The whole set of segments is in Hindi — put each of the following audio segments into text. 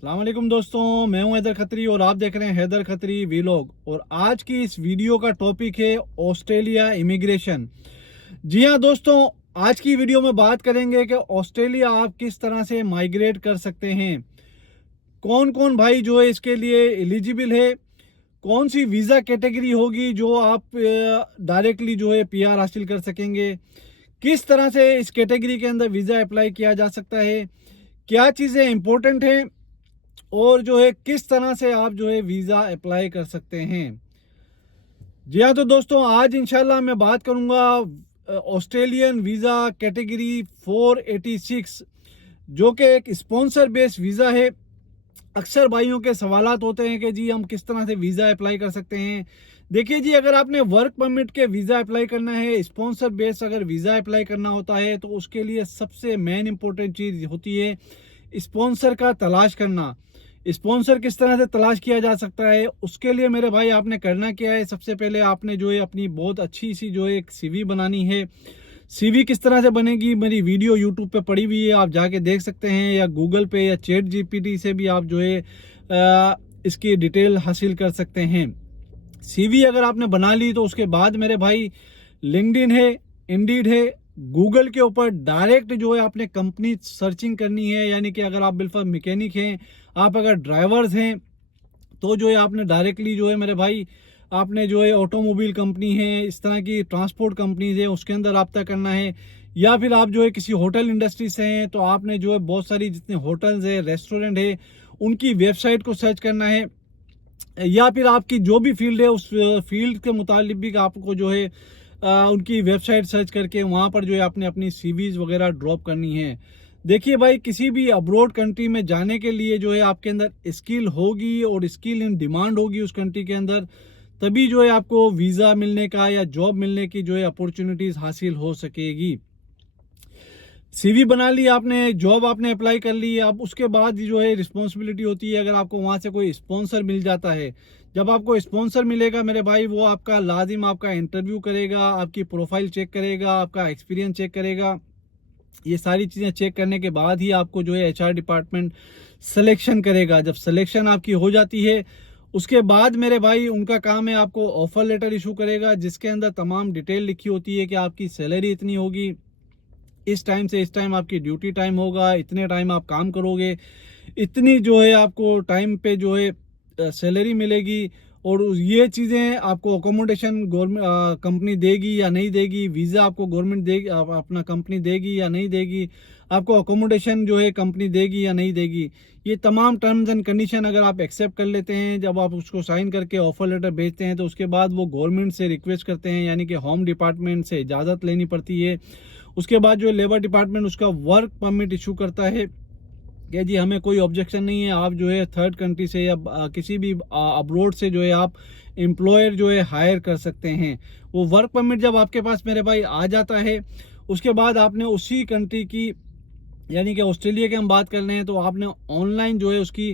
अस्सलामुअलैकुम दोस्तों, मैं हूं हैदर खत्री और आप देख रहे हैं हैदर खत्री वीलॉग। और आज की इस वीडियो का टॉपिक है ऑस्ट्रेलिया इमिग्रेशन। जी हां दोस्तों, आज की वीडियो में बात करेंगे कि ऑस्ट्रेलिया आप किस तरह से माइग्रेट कर सकते हैं, कौन कौन भाई जो है इसके लिए एलिजिबल है, कौन सी वीज़ा कैटेगरी होगी जो आप डायरेक्टली जो है पीआर हासिल कर सकेंगे, किस तरह से इस कैटेगरी के अंदर वीज़ा अप्लाई किया जा सकता है, क्या चीज़ें इंपॉर्टेंट हैं और जो है किस तरह से आप जो है वीज़ा अप्लाई कर सकते हैं। जी हाँ, तो दोस्तों आज इंशाल्लाह मैं बात करूंगा ऑस्ट्रेलियन वीज़ा कैटेगरी 486 जो कि एक स्पॉन्सर बेस्ड वीज़ा है। अक्सर भाइयों के सवालात होते हैं कि जी हम किस तरह से वीज़ा अप्लाई कर सकते हैं। देखिए जी, अगर आपने वर्क परमिट के वीज़ा अप्लाई करना है, स्पॉन्सर बेस्ड अगर वीज़ा अप्लाई करना होता है, तो उसके लिए सबसे मेन इंपॉर्टेंट चीज़ होती है स्पॉन्सर का तलाश करना। स्पॉन्सर किस तरह से तलाश किया जा सकता है, उसके लिए मेरे भाई आपने करना क्या है, सबसे पहले आपने जो है अपनी बहुत अच्छी सी जो है एक सीवी बनानी है। सीवी किस तरह से बनेगी, मेरी वीडियो यूट्यूब पे पड़ी हुई है, आप जाके देख सकते हैं, या गूगल पे या चैट जीपीटी से भी आप जो है इसकी डिटेल हासिल कर सकते हैं। सीवी अगर आपने बना ली तो उसके बाद मेरे भाई लिंक्डइन है, इंडीड है, गूगल के ऊपर डायरेक्ट जो है आपने कंपनी सर्चिंग करनी है। यानी कि अगर आप बिल्कुल मैकेनिक हैं, आप अगर ड्राइवर्स हैं, तो जो है आपने डायरेक्टली जो है मेरे भाई आपने जो है ऑटोमोबाइल कंपनी है, इस तरह की ट्रांसपोर्ट कंपनीज है, उसके अंदर रब्ता करना है। या फिर आप जो है किसी होटल इंडस्ट्री से हैं, तो आपने जो है बहुत सारी जितने होटल्स है, रेस्टोरेंट है, उनकी वेबसाइट को सर्च करना है। या फिर आपकी जो भी फील्ड है उस फील्ड के मुताबिक आपको जो है उनकी वेबसाइट सर्च करके वहाँ पर जो है आपने अपनी सीवीज वगैरह ड्रॉप करनी है। देखिए भाई, किसी भी अब्रॉड कंट्री में जाने के लिए जो है आपके अंदर स्किल होगी और स्किल इन डिमांड होगी उस कंट्री के अंदर, तभी जो है आपको वीज़ा मिलने का या जॉब मिलने की जो है अपॉर्चुनिटीज़ हासिल हो सकेगी। सीवी बना ली आपने, जॉब आपने अप्लाई कर ली, अब उसके बाद जो है रिस्पॉन्सिबिलिटी होती है, अगर आपको वहाँ से कोई स्पॉन्सर मिल जाता है, जब आपको स्पॉन्सर मिलेगा मेरे भाई, वो आपका लाजिम आपका इंटरव्यू करेगा, आपकी प्रोफाइल चेक करेगा, आपका एक्सपीरियंस चेक करेगा। ये सारी चीज़ें चेक करने के बाद ही आपको जो है एचआर डिपार्टमेंट सिलेक्शन करेगा। जब सिलेक्शन आपकी हो जाती है, उसके बाद मेरे भाई उनका काम है आपको ऑफर लेटर इशू करेगा, जिसके अंदर तमाम डिटेल लिखी होती है कि आपकी सैलरी इतनी होगी, इस टाइम से इस टाइम आपकी ड्यूटी टाइम होगा, इतने टाइम आप काम करोगे, इतनी जो है आपको टाइम पे जो है सैलरी मिलेगी। और ये चीज़ें आपको अकोमोडेशन गवर्नमेंट कंपनी देगी या नहीं देगी, वीज़ा आपको गवर्नमेंट देगी, अपना कंपनी देगी या नहीं देगी, आपको अकोमोडेशन जो है कंपनी देगी या नहीं देगी, ये तमाम टर्म्स एंड कंडीशन अगर आप एक्सेप्ट कर लेते हैं, जब आप उसको साइन करके ऑफर लेटर भेजते हैं, तो उसके बाद वो गवर्नमेंट से रिक्वेस्ट करते हैं, यानी कि होम डिपार्टमेंट से इजाज़त लेनी पड़ती है। उसके बाद जो लेबर डिपार्टमेंट उसका वर्क परमिट इशू करता है कि जी हमें कोई ऑब्जेक्शन नहीं है, आप जो है थर्ड कंट्री से या किसी भी अब्रोड से जो है आप एम्प्लॉयर जो है हायर कर सकते हैं। वो वर्क परमिट जब आपके पास मेरे भाई आ जाता है, उसके बाद आपने उसी कंट्री की, यानी कि ऑस्ट्रेलिया की हम बात कर रहे हैं, तो आपने ऑनलाइन जो है उसकी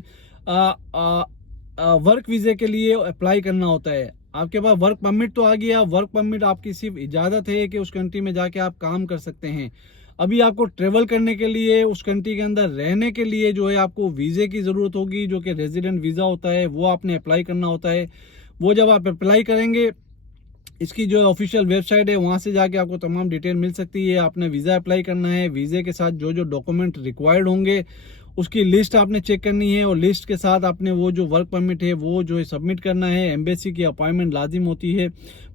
वर्क वीज़े के लिए अप्लाई करना होता है। आपके पास वर्क परमिट तो आ गया, वर्क परमिट आपकी सिर्फ इजाज़त है कि उस कंट्री में जाके आप काम कर सकते हैं। अभी आपको ट्रेवल करने के लिए, उस कंट्री के अंदर रहने के लिए जो है आपको वीज़े की ज़रूरत होगी, जो कि रेजिडेंट वीज़ा होता है, वो आपने अप्लाई करना होता है। वो जब आप अप्लाई करेंगे, इसकी जो ऑफिशियल वेबसाइट है वहाँ से जाके आपको तमाम डिटेल मिल सकती है। आपने वीज़ा अप्लाई करना है, वीज़े के साथ जो जो डॉक्यूमेंट रिक्वायर्ड होंगे उसकी लिस्ट आपने चेक करनी है, और लिस्ट के साथ आपने वो जो वर्क परमिट है वो जो है सबमिट करना है। एम्बेसी की अपॉइंटमेंट लाजिम होती है,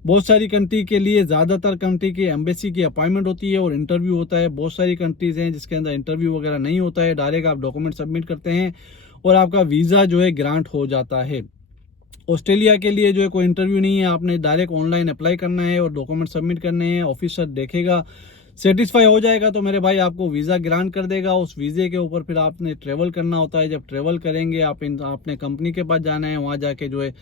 बहुत सारी कंट्री के लिए, ज़्यादातर कंट्री की एम्बेसी की अपॉइंटमेंट होती है और इंटरव्यू होता है। बहुत सारी कंट्रीज़ हैं जिसके अंदर इंटरव्यू वगैरह नहीं होता है, डायरेक्ट आप डॉक्यूमेंट सबमिट करते हैं और आपका वीज़ा जो है ग्रांट हो जाता है। ऑस्ट्रेलिया के लिए जो है कोई इंटरव्यू नहीं है, आपने डायरेक्ट ऑनलाइन अप्लाई करना है और डॉक्यूमेंट सबमिट करने हैं। ऑफिसर देखेगा, सेटिस्फाई हो जाएगा तो मेरे भाई आपको वीज़ा ग्रांट कर देगा। उस वीज़े के ऊपर फिर आपने ट्रेवल करना होता है। जब ट्रेवल करेंगे आप अपने कंपनी के पास जाना है, वहाँ जाके जो है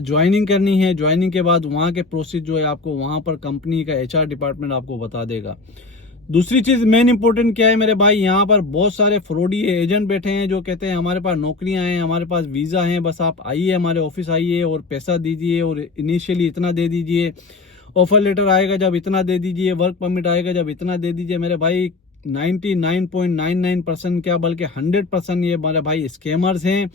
ज्वाइनिंग करनी है। ज्वाइनिंग के बाद वहाँ के प्रोसेस जो है आपको वहाँ पर कंपनी का एचआर डिपार्टमेंट आपको बता देगा। दूसरी चीज़ मेन इंपॉर्टेंट क्या है मेरे भाई, यहाँ पर बहुत सारे फ्रॉडी एजेंट बैठे हैं जो कहते हैं हमारे पास नौकरियाँ हैं, हमारे पास वीज़ा हैं, बस आप आइए हमारे ऑफिस आइए और पैसा दीजिए और इनिशियली इतना दे दीजिए, ऑफर लेटर आएगा जब इतना दे दीजिए, वर्क परमिट आएगा जब इतना दे दीजिए। मेरे भाई 99.99% क्या बल्कि 100% ये मेरे भाई स्कैमर्स हैं।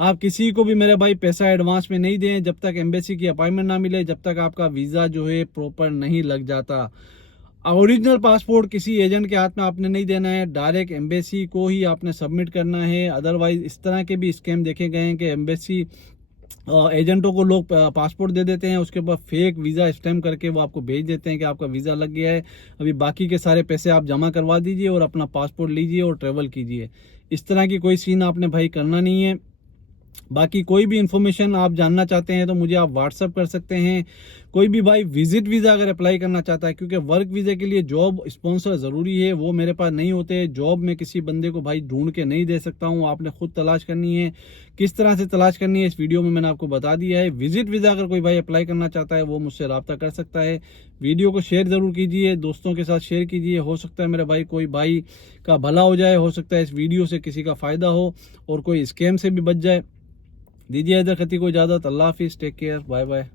आप किसी को भी मेरे भाई पैसा एडवांस में नहीं दें जब तक एम्बेसी की अपॉइंटमेंट ना मिले, जब तक आपका वीज़ा जो है प्रॉपर नहीं लग जाता। ओरिजिनल पासपोर्ट किसी एजेंट के हाथ में आपने नहीं देना है, डायरेक्ट एम्बेसी को ही आपने सबमिट करना है। अदरवाइज इस तरह के भी स्कैम देखे गए हैं कि एम्बेसी एजेंटों को लोग पासपोर्ट दे देते हैं, उसके बाद फेक वीज़ा स्टैम्प करके वो आपको भेज देते हैं कि आपका वीज़ा लग गया है, अभी बाकी के सारे पैसे आप जमा करवा दीजिए और अपना पासपोर्ट लीजिए और ट्रेवल कीजिए। इस तरह की कोई सीन आपने भाई करना नहीं है। बाकी कोई भी इंफॉर्मेशन आप जानना चाहते हैं तो मुझे आप व्हाट्सअप कर सकते हैं। कोई भी भाई विजिट वीज़ा अगर अप्लाई करना चाहता है, क्योंकि वर्क वीज़ा के लिए जॉब स्पॉन्सर ज़रूरी है, वो मेरे पास नहीं होते। जॉब में किसी बंदे को भाई ढूंढ के नहीं दे सकता हूँ, आपने खुद तलाश करनी है। किस तरह से तलाश करनी है इस वीडियो में मैंने आपको बता दिया है। विजिट वीज़ा अगर कोई भाई अप्लाई करना चाहता है वो मुझसे रब्ता कर सकता है। वीडियो को शेयर ज़रूर कीजिए, दोस्तों के साथ शेयर कीजिए। हो सकता है मेरे भाई कोई भाई का भला हो जाए, हो सकता है इस वीडियो से किसी का फ़ायदा हो और कोई स्कैम से भी बच जाए। दीजिए इधर खती को इजाज़त। अल्लाह हाफिज़, टेक केयर, बाय बाय।